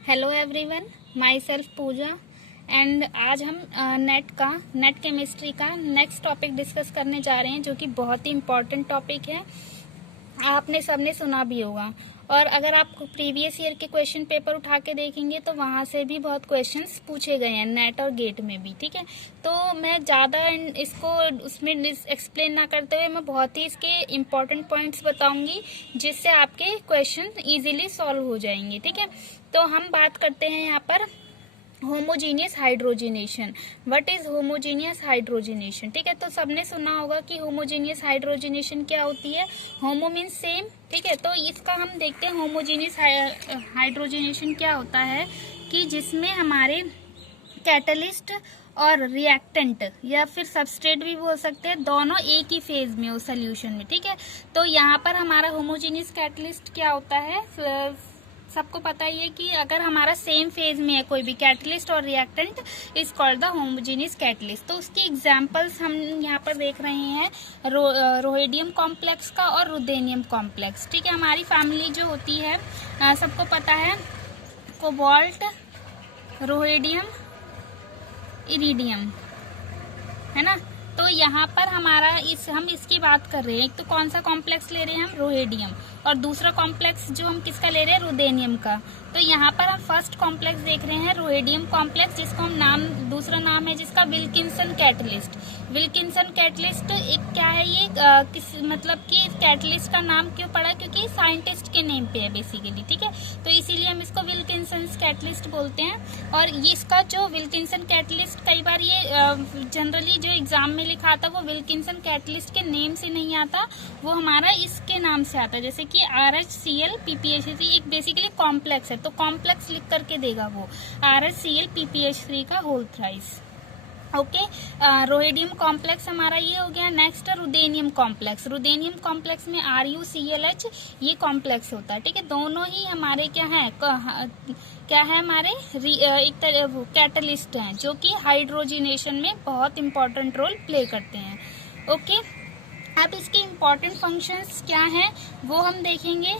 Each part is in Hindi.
Hello everyone, myself Puja and आज हम नेट केमिस्ट्री का नेक्स्ट टॉपिक डिस्कस करने जा रहे हैं, जो कि बहुत ही इम्पोर्टेंट टॉपिक है। आपने सबने सुना भी होगा, और अगर आप प्रीवियस ईयर के क्वेश्चन पेपर उठा के देखेंगे तो वहाँ से भी बहुत क्वेश्चंस पूछे गए हैं, नेट और गेट में भी। ठीक है, तो मैं ज़्यादा इसको उसमें एक्सप्लेन ना करते हुए मैं बहुत ही इसके इम्पोर्टेंट पॉइंट्स बताऊंगी, जिससे आपके क्वेश्चन इजीली सॉल्व हो जाएंगे। ठीक है, तो हम बात करते हैं यहाँ पर homogeneous hydrogenation. What is homogeneous hydrogenation? ठीक है, तो सबने सुना होगा कि होमोजीनियस हाइड्रोजिनेशन क्या होती है। होमो मीन्स सेम। ठीक है, तो इसका हम देखते हैं होमोजीनियस हाइड्रोजिनेशन क्या होता है, कि जिसमें हमारे कैटलिस्ट और रिएक्टेंट या फिर सबस्ट्रेट भी हो सकते हैं, दोनों एक ही फेज में हो सोल्यूशन में। ठीक है, तो यहाँ पर हमारा होमोजीनियस कैटलिस्ट क्या होता है, सबको पता ही है कि अगर हमारा सेम फेज में है कोई भी कैटलिस्ट और reactant, is called the homogeneous catalyst. तो उसके एग्जांपल्स हम यहाँ पर देख रहे हैं, रोहेडियम कॉम्प्लेक्स का और रुदेनियम कॉम्प्लेक्स। ठीक है, हमारी फैमिली जो होती है सबको पता है, कोबाल्ट, रोहेडियम, इरिडियम, है ना। तो यहाँ पर हमारा हम इसकी बात कर रहे हैं, एक तो कौन सा कॉम्प्लेक्स ले रहे हैं हम, रोहेडियम, और दूसरा कॉम्प्लेक्स जो हम किसका ले रहे हैं, रुदेनियम का। तो यहाँ पर हम फर्स्ट कॉम्प्लेक्स देख रहे हैं, रोहेडियम कॉम्प्लेक्स, जिसको हम दूसरा नाम है जिसका विल्किंसन कैटलिस्ट। विल्किंसन कैटलिस्ट एक क्या है ये, मतलब कि कैटलिस्ट का नाम क्यों पड़ा, क्योंकि साइंटिस्ट के नेम पे है बेसिकली। ठीक है, तो इसीलिए हम इसको विल्किंसन कैटलिस्ट बोलते हैं। और ये इसका जो विल्किंसन कैटलिस्ट, कई बार ये जनरली जो एग्जाम में लिखा आता वो विल्किंसन कैटलिस्ट के नेम से नहीं आता, वो हमारा इसके नाम से आता है, जैसे कि RHCl PPH3 एक बेसिकली कॉम्प्लेक्स है, तो कॉम्प्लेक्स लिख करके देगा वो RHCl PPH3 का whole thrice. Okay, rhodium complex हमारा ये हो गया। Next ruthenium complex. Ruthenium complex में RuClH ये कॉम्प्लेक्स होता है। ठीक है, दोनों ही हमारे क्या है हमारे एक तरह कैटलिस्ट हैं, जो कि हाइड्रोजिनेशन में बहुत इंपॉर्टेंट रोल प्ले करते हैं। ओके, अब इसके इम्पॉर्टेंट फंक्शंस क्या हैं वो हम देखेंगे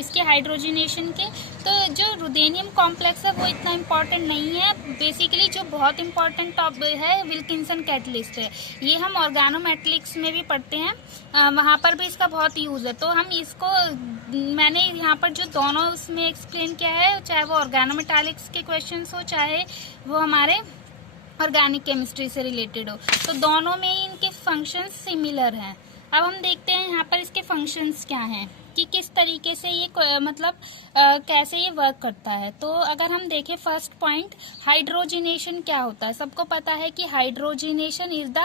इसके हाइड्रोजिनेशन के। तो जो रुदेनियम कॉम्प्लेक्स है वो इतना इम्पॉर्टेंट नहीं है, बेसिकली जो बहुत इम्पॉर्टेंट है विल्किंसन कैटलिस्ट है। ये हम ऑर्गेनोमेटेलिक्स में भी पढ़ते हैं, वहाँ पर भी इसका बहुत यूज़ है। तो हम इसको मैंने यहाँ पर जो दोनों उसमें एक्सप्लेन किया है, चाहे वो ऑर्गेनोमेटेलिक्स के क्वेश्चन हो, चाहे वो हमारे ऑर्गेनिक केमिस्ट्री से रिलेटेड हो, तो दोनों में ही इनके फंक्शंस सिमिलर हैं। अब हम देखते हैं यहाँ पर इसके फंक्शंस क्या हैं, कि किस तरीके से ये मतलब कैसे ये वर्क करता है। तो अगर हम देखें फर्स्ट पॉइंट, हाइड्रोजिनेशन क्या होता है। सबको पता है कि hydrogenation is the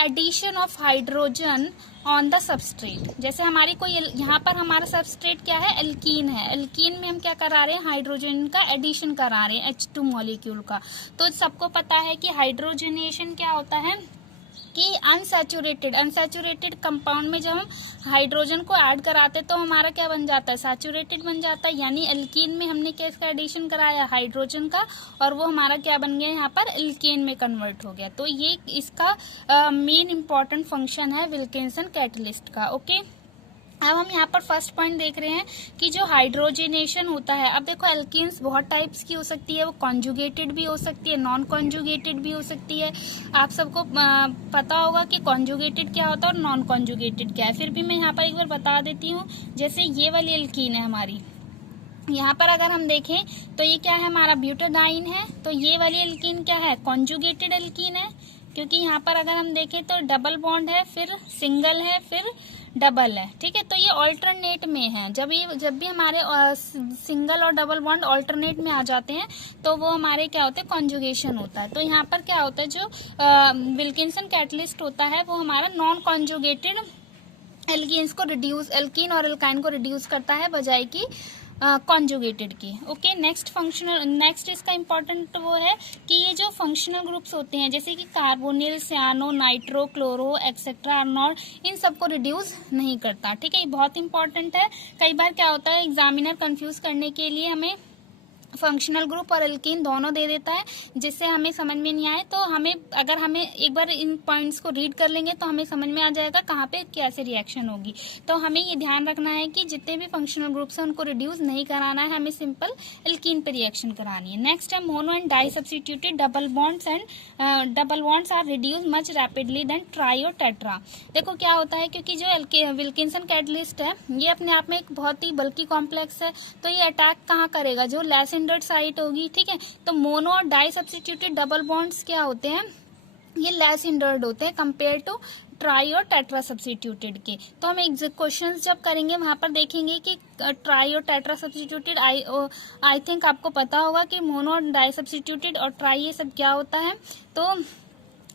addition of hydrogen on the substrate. जैसे हमारी कोई यहाँ पर हमारा सबस्ट्रेट क्या है, एल्कीन है, एल्कीन में हम क्या करा रहे हैं, हाइड्रोजन का एडिशन करा रहे हैं, H2 मॉलिक्यूल का। तो सबको पता है कि हाइड्रोजनेशन क्या होता है, कि अनसैचुरेटेड कंपाउंड में जब हम हाइड्रोजन को ऐड कराते तो हमारा क्या बन जाता है, सैचुरेटेड बन जाता है। यानी एल्कीन में हमने क्या इसका एडिशन कराया, हाइड्रोजन का, और वो हमारा क्या बन गया, यहाँ पर एल्केन में कन्वर्ट हो गया। तो ये इसका मेन इंपॉर्टेंट फंक्शन है विल्किंसन कैटलिस्ट का। ओके, अब हम यहाँ पर फर्स्ट पॉइंट देख रहे हैं कि जो हाइड्रोजिनेशन होता है, अब देखो एल्कीन्स बहुत टाइप्स की हो सकती है, वो कॉन्जुगेटेड भी हो सकती है, नॉन कॉन्जुगेटेड भी हो सकती है। आप सबको पता होगा कि कॉन्जुगेटेड क्या होता है और नॉन कॉन्जुगेटेड क्या है, फिर भी मैं यहाँ पर एक बार बता देती हूँ। जैसे ये वाली एल्कीन है हमारी, यहाँ पर अगर हम देखें तो ये क्या है, हमारा ब्यूटाडाइन है। तो ये वाली एल्कीन क्या है, कॉन्जुगेटेड एल्कीन है, क्योंकि यहाँ पर अगर हम देखें तो डबल बॉन्ड है, फिर सिंगल है, फिर डबल है। ठीक है, तो ये ऑल्टरनेट में है। जब भी हमारे सिंगल और डबल बॉन्ड ऑल्टरनेट में आ जाते हैं तो वो हमारे क्या होते हैं, कॉन्जुगेशन होता है। तो यहाँ पर क्या होता है, जो विल्किंसन कैटलिस्ट होता है वो हमारा नॉन कॉन्जुगेटेड एल्कीन्स को रिड्यूस, एल्कीन और एल्काइन को रिड्यूस करता है, बजाय की कॉन्जुगेटेड की। ओके, नेक्स्ट इसका इंपॉर्टेंट वो है कि ये जो फंक्शनल ग्रुप्स होते हैं, जैसे कि कार्बोनिल, सियानो, नाइट्रो, क्लोरो एक्सेट्रा, आर्नोल, इन सबको रिड्यूस नहीं करता। ठीक है, ये बहुत इंपॉर्टेंट है। कई बार क्या होता है, एग्जामिनर कंफ्यूज करने के लिए हमें फंक्शनल ग्रुप और एल्कीन दोनों दे देता है, जिससे हमें समझ में नहीं आए तो हमें, अगर हमें एक बार इन पॉइंट्स को रीड कर लेंगे तो हमें समझ में आ जाएगा कहाँ पे कैसे रिएक्शन होगी। तो हमें ये ध्यान रखना है कि जितने भी फंक्शनल ग्रुप्स हैं उनको रिड्यूस नहीं कराना है, हमें सिंपल एल्कीन पे रिएक्शन करानी है। नेक्स्ट है mono and di substituted double bonds are reduce much rapidly than tri और टेट्रा। देखो क्या होता है, क्योंकि जो विल्किंसन कैटलिस्ट है ये अपने आप में एक बहुत ही बल्कि कॉम्प्लेक्स है, तो ये अटैक कहाँ करेगा, जो लेस हिंडर्ड साइट होगी, ठीक है। तो मोनो और डाई सब्स्टिट्यूटेड डबल बॉन्ड्स क्या होते हैं, ये लेस हिंडर्ड होते हैं कंपेयर टू ट्राई और टेट्रा सब्स्टिट्यूटेड के। तो हम क्वेश्चन जब करेंगे वहां पर देखेंगे कि ट्राई और टेट्रा सब्स्टिट्यूटेड, आई थिंक आपको पता होगा कि मोनो और डाई सब्स्टिट्यूटेड और ट्राई ये सब क्या होता है। तो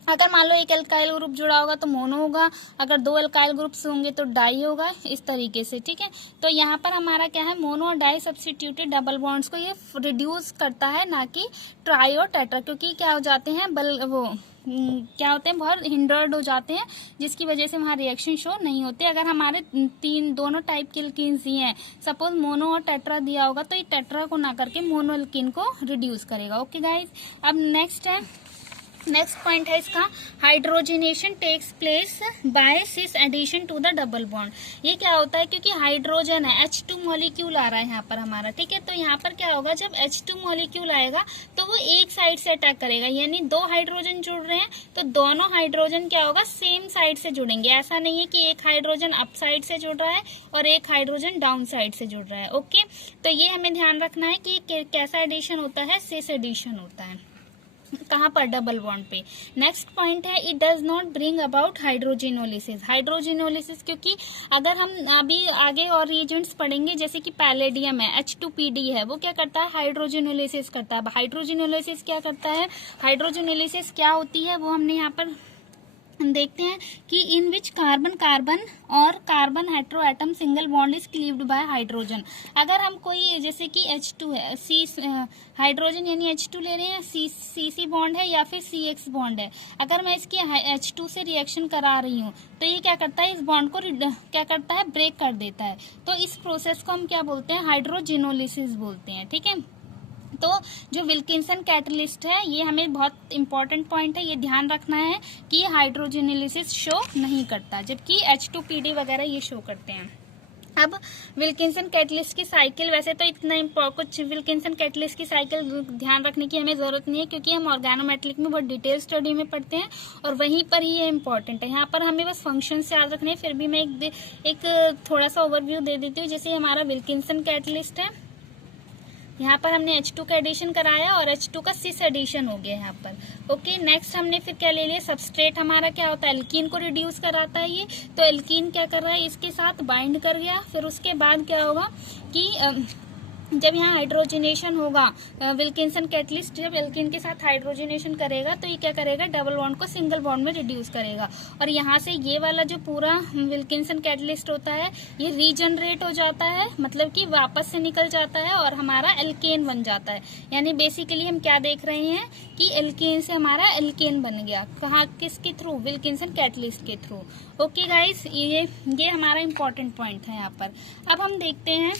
अगर मान लो एक एल्काइल ग्रुप जुड़ा होगा तो मोनो होगा, अगर दो एल्काइल ग्रुप्स होंगे तो डाई होगा, इस तरीके से, ठीक है। तो यहाँ पर हमारा क्या है, मोनो और डाई सब्स्टिट्यूटेड डबल बॉन्ड्स को ये रिड्यूस करता है, ना कि ट्राई और टेट्रा, क्योंकि क्या हो जाते हैं क्या होते हैं, बहुत हिंडर्ड हो जाते हैं, जिसकी वजह से वहाँ रिएक्शन शो नहीं होते। अगर हमारे दोनों टाइप के एल्कीन्स दिए हैं, सपोज मोनो और टेट्रा दिया होगा तो ये टेट्रा को ना करके मोनो एल्कीन को रिड्यूस करेगा। ओके गाइज, अब नेक्स्ट पॉइंट है इसका, hydrogenation takes place by cis addition to the double bond. ये क्या होता है, क्योंकि हाइड्रोजन है, H2 मॉलिक्यूल आ रहा है यहाँ पर हमारा, ठीक है। तो यहाँ पर क्या होगा, जब H2 मॉलिक्यूल आएगा तो वो एक साइड से अटैक करेगा, यानी दो हाइड्रोजन जुड़ रहे हैं तो दोनों हाइड्रोजन क्या होगा, सेम साइड से जुड़ेंगे। ऐसा नहीं है कि एक हाइड्रोजन अप साइड से जुड़ रहा है और एक हाइड्रोजन डाउन साइड से जुड़ रहा है। ओके, तो ये हमें ध्यान रखना है कि कैसा एडिशन होता है, सिस एडिशन होता है, कहाँ पर, डबल बॉन्ड पे। नेक्स्ट पॉइंट है, it does not bring about hydrogenolysis, क्योंकि अगर हम अभी आगे और रिएजेंट्स पढ़ेंगे, जैसे कि पैलेडियम है, H2PD है, वो क्या करता है, हाइड्रोजिनोलिसिस करता है। हाइड्रोजिनोलिसिस क्या करता है, हाइड्रोजिनोलिसिस क्या होती है वो हमने यहाँ पर हम देखते हैं कि इन विच कार्बन और carbon hetero atom single bond is cleaved bye hydrogen. अगर हम कोई, जैसे कि H2 है, हाइड्रोजन यानी H2 ले रहे हैं, CC बॉन्ड है या फिर CX बॉन्ड है, अगर मैं इसकी H2 से रिएक्शन करा रही हूँ तो ये क्या करता है, इस बॉन्ड को क्या करता है, ब्रेक कर देता है। तो इस प्रोसेस को हम क्या बोलते हैं, हाइड्रोजिनोलिसिस बोलते हैं, ठीक है। तो जो विल्किंसन कैटलिस्ट है ये हमें बहुत इंपॉर्टेंट पॉइंट है, ये ध्यान रखना है कि ये हाइड्रोजिनोलिसिस शो नहीं करता, जबकि H2PD वगैरह ये शो करते हैं। अब विल्किंसन कैटलिस्ट की साइकिल, वैसे तो इतना कुछ विल्किंसन कैटलिस्ट की साइकिल ध्यान रखने की हमें जरूरत नहीं है, क्योंकि हम ऑर्गेनोमेट्रिक में बहुत डिटेल स्टडी में पढ़ते हैं और वहीं पर ही ये इंपॉर्टेंट है। यहाँ पर हमें बस फंक्शंस याद रखने हैं। फिर भी मैं एक थोड़ा सा ओवरव्यू दे देती हूँ। जैसे हमारा विल्किंसन कैटलिस्ट है, यहाँ पर हमने H2 का एडिशन कराया और H2 का सिस एडिशन हो गया यहाँ पर। ओके, नेक्स्ट हमने फिर क्या ले लिया, सबस्ट्रेट हमारा क्या होता है, एल्कीन को रिड्यूस कराता है ये। तो एल्कीन क्या कर रहा है, इसके साथ बाइंड कर गया। फिर उसके बाद क्या होगा कि जब यहाँ हाइड्रोजनेशन होगा, विल्किंसन कैटलिस्ट जब एल्कीन के साथ हाइड्रोजनेशन करेगा तो ये क्या करेगा, डबल बॉन्ड को सिंगल बॉन्ड में रिड्यूस करेगा। और यहाँ से ये वाला जो पूरा विल्किंसन कैटलिस्ट होता है ये रीजनरेट हो जाता है, मतलब कि वापस से निकल जाता है और हमारा एल्केन बन जाता है। यानी बेसिकली हम क्या देख रहे हैं कि एल्केन से हमारा एल्केन बन गया, कहाँ, किसके थ्रू, विल्किंसन कैटलिस्ट के थ्रू। ओके गाइस, ये हमारा इंपॉर्टेंट पॉइंट है यहाँ पर। अब हम देखते हैं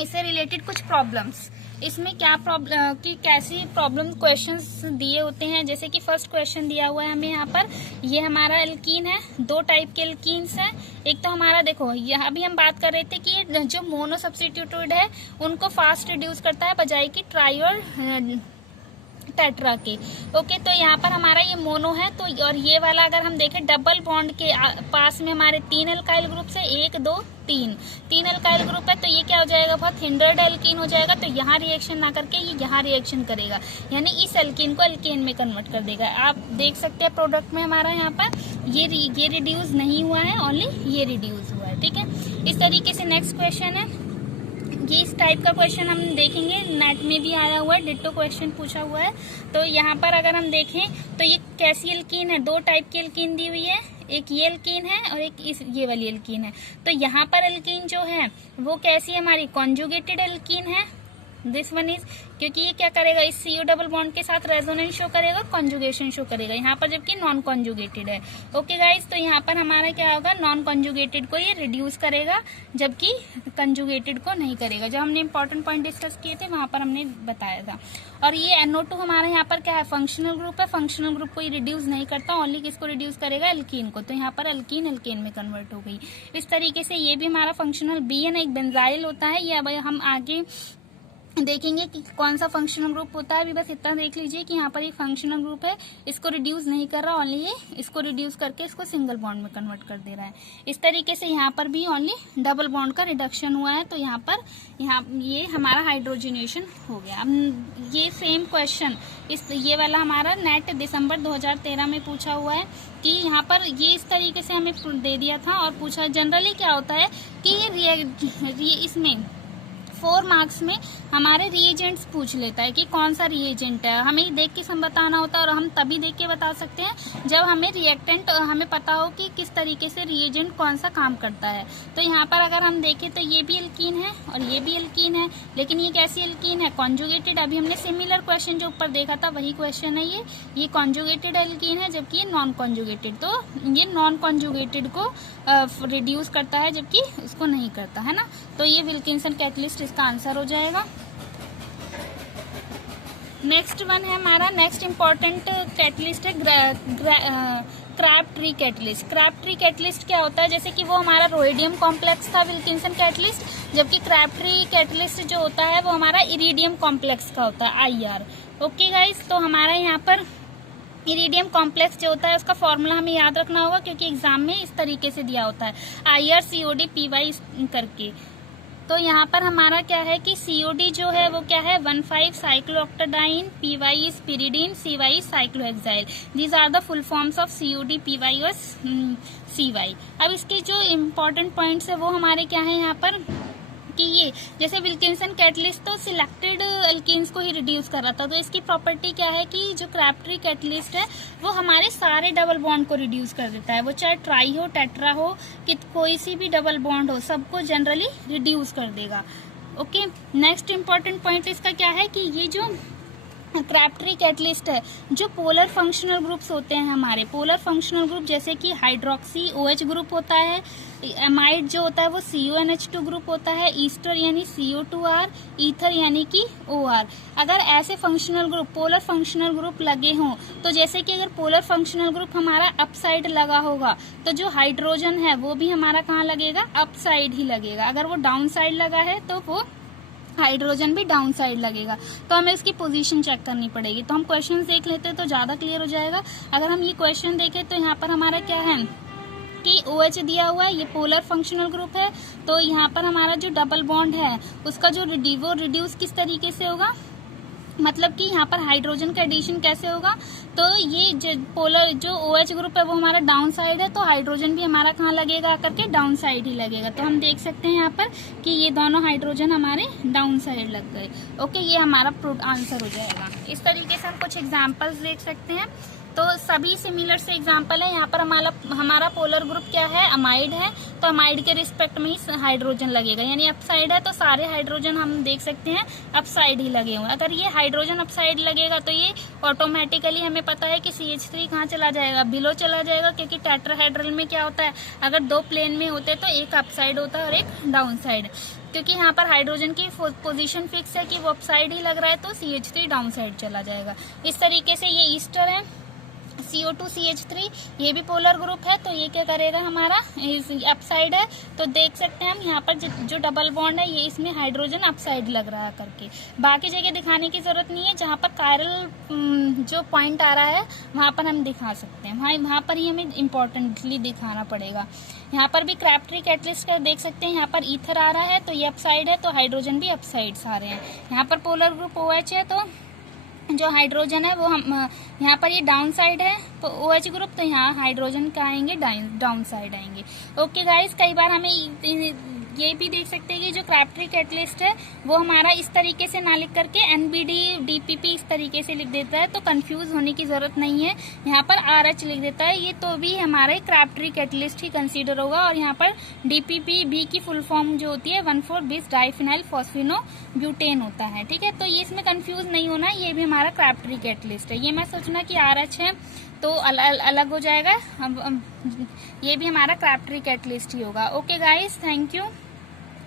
इससे रिलेटेड कुछ प्रॉब्लम्स, इसमें क्या प्रॉब्लम कि कैसी प्रॉब्लम क्वेश्चंस दिए होते हैं। जैसे कि फर्स्ट क्वेश्चन दिया हुआ है हमें यहाँ पर, ये हमारा एल्कीन है, दो टाइप के एल्कीन्स हैं। एक तो हमारा देखो, यहाँ अभी हम बात कर रहे थे कि ये जो मोनो सब्स्टिट्यूटेड है उनको फास्ट रिड्यूस करता है बजाय कि ट्राई और टेट्रा के। ओके, तो यहाँ पर हमारा ये मोनो है, तो और ये वाला अगर हम देखें डबल बॉन्ड के पास में हमारे 3 एल्काइल ग्रुप से 1 2 3 एल्काइल ग्रुप है, तो ये क्या हो जाएगा, बहुत हिंडर्ड एल्कीन हो जाएगा। तो यहाँ रिएक्शन ना करके ये यहाँ रिएक्शन करेगा, यानी इस एल्कीन को एल्केन में कन्वर्ट कर देगा। आप देख सकते हैं प्रोडक्ट में हमारा यहाँ पर ये रिड्यूस नहीं हुआ है, ओनली ये रिड्यूस हुआ है, ठीक है। इस तरीके से नेक्स्ट क्वेश्चन है, ये इस टाइप का क्वेश्चन हम देखेंगे, नेट में भी आया हुआ है, डिट्टो क्वेश्चन पूछा हुआ है। तो यहाँ पर अगर हम देखें तो ये कैसी एल्कीन है, दो टाइप की एल्कीन दी हुई है, एक ये एल्कीन है और एक ये वाली एल्कीन है। तो यहाँ पर एल्कीन जो है वो कैसी है, हमारी कॉन्जुगेटेड एल्कीन है, दिस वन इज, क्योंकि ये क्या करेगा, इस CO डबल बॉन्ड के साथ रेजोनेंस शो करेगा, कॉन्जुगेशन शो करेगा यहाँ पर, जबकि नॉन कॉन्जुगेटेड है। ओके गाइस, तो यहाँ पर हमारा क्या होगा, नॉन कॉन्जुगेटेड को ये रिड्यूस करेगा, जबकि कंजुगेटेड को नहीं करेगा। जब हमने इंपॉर्टेंट पॉइंट डिस्कस किए थे वहां पर हमने बताया था। और ये NO2 हमारा यहाँ पर क्या है, फंक्शनल ग्रुप है। फंक्शनल ग्रुप को ये रिड्यूस नहीं करता, ओनली किसको रिड्यूस करेगा, एल्कीन को। तो यहाँ पर एल्कीन एल्केन में कन्वर्ट हो गई। इस तरीके से ये भी हमारा फंक्शनल BN एक बेंजाइल होता है। ये अब हम आगे देखेंगे कि कौन सा फंक्शनल ग्रुप होता है। अभी बस इतना देख लीजिए कि यहाँ पर एक फंक्शनल ग्रुप है, इसको रिड्यूस नहीं कर रहा, ओनली ये इसको रिड्यूस करके इसको सिंगल बॉन्ड में कन्वर्ट कर दे रहा है। इस तरीके से यहाँ पर भी ओनली डबल बॉन्ड का रिडक्शन हुआ है। तो यहाँ पर ये हमारा हाइड्रोजनेशन हो गया। अब ये सेम क्वेश्चन ये वाला हमारा नेट दिसंबर 2013 में पूछा हुआ है कि यहाँ पर ये इस तरीके से हमें दे दिया था और पूछा जनरली क्या होता है कि ये इसमें 4 मार्क्स में हमारे रिएजेंट्स पूछ लेता है कि कौन सा रिएजेंट है। हमें देख के सब बताना होता है, और हम तभी देख के बता सकते हैं जब हमें रिएक्टेंट हमें पता हो कि किस तरीके से रिएजेंट कौन सा काम करता है। तो यहाँ पर अगर हम देखें तो ये भी एल्कीन है और ये भी एल्कीन है, लेकिन ये कैसी एल्कीन है, कॉन्जुगेटेड। अभी हमने सिमिलर क्वेश्चन जो ऊपर देखा था वही क्वेश्चन है ये कॉन्जुगेटेड एल्कीन है, जबकि ये नॉन कॉन्जुगेटेड। तो ये नॉन कॉन्जुगेटेड को रिड्यूस करता है, जबकि उसको नहीं करता है ना। तो ये विल्किंसन कैटलिस्ट इसका आंसर हो जाएगा। नेक्स्ट वन है हमारा, नेक्स्ट इंपॉर्टेंट कैटलिस्ट है क्राफ्ट-ट्री कैटलिस्ट। क्राफ्ट-ट्री कैटलिस्ट क्या होता है, जैसे कि वो हमारा रोहिडियम कॉम्प्लेक्स था विल्किंसन कैटलिस्ट, जबकि क्राफ्ट-ट्री कैटलिस्ट जो होता है वो हमारा इरिडियम कॉम्प्लेक्स का होता है, IR। ओके गाइस, तो हमारा यहाँ पर इरिडियम कॉम्प्लेक्स जो होता है उसका फॉर्मूला हमें याद रखना होगा, क्योंकि एग्जाम में इस तरीके से दिया होता है IRCOD PY करके। तो यहाँ पर हमारा क्या है कि COD जो है वो क्या है 1,5 cyclooctadiene, PY is pyridine, CY is cyclohexyl. These are the full forms of COD, PY और CY। अब इसके जो इम्पोर्टेंट पॉइंट्स है वो हमारे क्या है यहाँ पर कि ये जैसे विल्किंसन कैटलिस्ट तो सिलेक्टेड एल्कीन्स को ही रिड्यूस कर रहा था, तो इसकी प्रॉपर्टी क्या है कि जो क्राफ्ट-ट्री कैटलिस्ट है वो हमारे सारे डबल बॉन्ड को रिड्यूस कर देता है। वो चाहे ट्राई हो, टेट्रा हो, कि कोई सी भी डबल बॉन्ड हो, सबको जनरली रिड्यूस कर देगा। ओके, नेक्स्ट इंपॉर्टेंट पॉइंट इसका क्या है कि ये जो क्राफ्ट-ट्री कैटलिस्ट है, जो पोलर फंक्शनल ग्रुप्स होते हैं हमारे, पोलर फंक्शनल ग्रुप जैसे कि हाइड्रोक्सी OH ग्रुप होता है, एमाइड जो होता है वो CONH2 ग्रुप होता है, ईस्टर यानी CO2R, ईथर यानी कि OR। अगर ऐसे functional group, polar functional group लगे हों, तो जैसे कि अगर पोलर फंक्शनल ग्रुप हमारा अप साइड लगा होगा तो जो हाइड्रोजन है वो भी हमारा कहाँ लगेगा, अप साइड ही लगेगा। अगर वो डाउन साइड लगा है तो वो हाइड्रोजन भी डाउन साइड लगेगा। तो हमें इसकी पोजीशन चेक करनी पड़ेगी। तो हम क्वेश्चन देख लेते हैं तो ज्यादा क्लियर हो जाएगा। अगर हम ये क्वेश्चन देखें तो यहाँ पर हमारा क्या है कि OH दिया हुआ है, ये पोलर फंक्शनल ग्रुप है। तो यहाँ पर हमारा जो डबल बॉन्ड है उसका जो रिड्यूस किस तरीके से होगा, मतलब कि यहाँ पर हाइड्रोजन का एडिशन कैसे होगा। तो ये पोलर जो OH ग्रुप है वो हमारा डाउन साइड है, तो हाइड्रोजन भी हमारा कहाँ लगेगा आकर के, डाउन साइड ही लगेगा। तो हम देख सकते हैं यहाँ पर कि ये दोनों हाइड्रोजन हमारे डाउन साइड लग गए। ओके, ये हमारा आंसर हो जाएगा। इस तरीके से हम कुछ एग्जाम्पल्स देख सकते हैं। तो सभी सिमिलर से एग्जाम्पल है। यहाँ पर हमारा पोलर ग्रुप क्या है, अमाइड है, तो अमाइड के रिस्पेक्ट में ही हाइड्रोजन लगेगा, यानी अप साइड है तो सारे हाइड्रोजन हम देख सकते हैं अप साइड ही लगे हुए। अगर ये हाइड्रोजन अप साइड लगेगा तो ये ऑटोमेटिकली हमें पता है कि CH3 कहाँ चला जाएगा, बिलो चला जाएगा, क्योंकि टेट्राहेड्रल में क्या होता है, अगर 2 प्लेन में होते तो एक अप साइड होता है और एक डाउन साइड। क्योंकि यहाँ पर हाइड्रोजन की पोजीशन फिक्स है कि वो अप साइड ही लग रहा है, तो CH3 डाउन साइड चला जाएगा। इस तरीके से ये ईस्टर है, CO2 CH3, ये भी पोलर ग्रुप है, तो ये क्या करेगा, हमारा अप साइड है। तो देख सकते हैं हम यहाँ पर जो डबल बॉन्ड है ये इसमें हाइड्रोजन अप साइड लग रहा है करके। बाकी जगह दिखाने की जरूरत नहीं है, जहाँ पर कायरल जो पॉइंट आ रहा है वहाँ पर हम दिखा सकते हैं, वहाँ पर ही हमें इम्पोर्टेंटली दिखाना पड़ेगा। यहाँ पर भी क्राफ्ट-ट्री कैटलिस्ट का देख सकते हैं, यहाँ पर ईथर आ रहा है तो ये अप साइड है, तो हाइड्रोजन भी अप साइड सारे हैं। यहाँ पर पोलर ग्रुप OH है, तो जो हाइड्रोजन है वो हम यहाँ पर ये डाउन साइड है, तो OH ग्रुप, तो यहाँ हाइड्रोजन का आएंगे डाउन साइड आएंगे। ओके गाइस, कई बार हमें ये भी देख सकते हैं कि जो क्राफ्टरी कैटलिस्ट है वो हमारा इस तरीके से ना लिख करके NBD DPP इस तरीके से लिख देता है, तो कंफ्यूज होने की जरूरत नहीं है। यहाँ पर RH लिख देता है, ये तो भी हमारा क्राफ्टरी कैटलिस्ट ही कंसीडर होगा। और यहाँ पर DPP B की फुल फॉर्म जो होती है 1,4-bis डाइफिनाइल फॉस्फिनो ब्यूटेन होता है, ठीक है। तो ये इसमें कंफ्यूज नहीं होना, ये भी हमारा क्राफ्टरी कैटलिस्ट है। ये मैं सोचना कि RH है तो अलग हो जाएगा, ये भी हमारा क्राफ्टरी कैटलिस्ट ही होगा। Okay guys, thank you.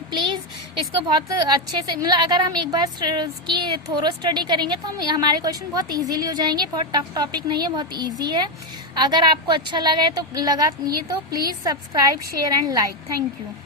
Please इसको बहुत अच्छे से, मतलब अगर हम एक बार इसकी थोरो स्टडी करेंगे तो हमारे क्वेश्चन बहुत इजीली हो जाएंगे। बहुत टफ टॉपिक नहीं है, बहुत इजी है। अगर आपको अच्छा लगा है तो ये तो please subscribe, share and like. Thank you.